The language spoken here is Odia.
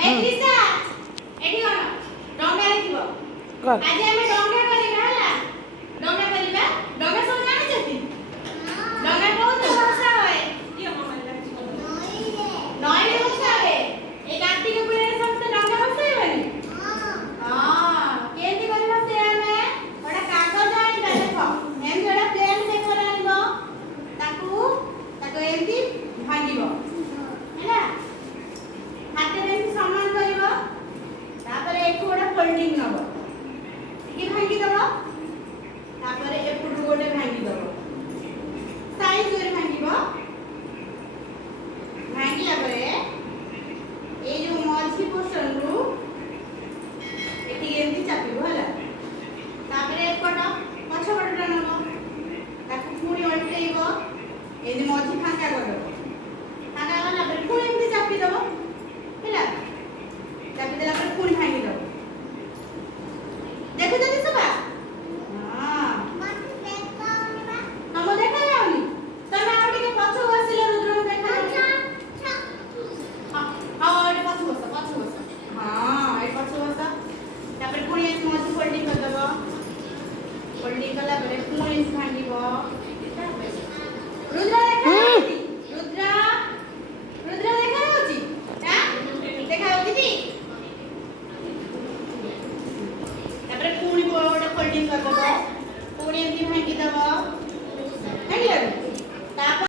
ଏ ତ୍ରିଷା ଏଠି କଣ ଡଙ୍ଗା ଦେଖିବ ଆଜି ଆମେ ଡଙ୍ଗା କରିବା ହେଲା ଡଙ୍ଗା କରିବା ଡଙ୍ଗା ସବୁ ଜାଣିଛନ୍ତି ଡଙ୍ଗା କୋଉଠି ଭସା ହୁଏ ନଈରେ ଭସା ହୁଏ ଏ କାର୍ତ୍ତିକ ପୂର୍ଣ୍ଣିମାରେ ସମସ୍ତେ ଡଙ୍ଗା ଭସେଇବେନି ହଁ କେମିତି କରିବା ସେ ଆମେ ଗୋଟେ କାଗଜ ଆଣିବା ଦେଖ ଏମିତି ଗୋଟେ ପ୍ଲେନ୍ ପେପର ଆଣିବ ତାକୁ ଏମିତି ଭାଙ୍ଗିବ ହେଲା ହାତରେ ଏମିତି ସମାନ କରିବ ତାପରେ ଏଠୁ ଗୋଟେ ଫୋଲ୍ଡିଂ ନବ ଟିକେ ଭାଙ୍ଗି ଦବ ତାପରେ ଏପଟୁ ଗୋଟେ ଭାଙ୍ଗି ଦବ ସାଇଜ କରି ଭାଙ୍ଗିବ ଭାଙ୍ଗିଲା ପରେ এই যে মঝি পোর্শনরু এটি এমনি চাপিব ହେଲା তারপরে এপট পছপটটা নেব তাকে পুଣି অল্টাইব এই যে মঝি ফাঁকা করব ফাঁকা গলা পরে পুଣି এমনি চাপি দেব ହେଲା চাপি দেলা পরে পুଣି ভাঙি দেব দেখো দেখো সবা হ্যাঁ মতে দেখা যাওনি তমো দেখা যাওনি তমে আর টিকে পছু বসিলে রুদ্রকে দেখা যাচ্ছে তারপরে পুଣି এসে মধ্যে ফোল্ডিং করে দেব ফোল্ডিং কলা পরে পুଣି ভাঙিব রুদ্র দেখা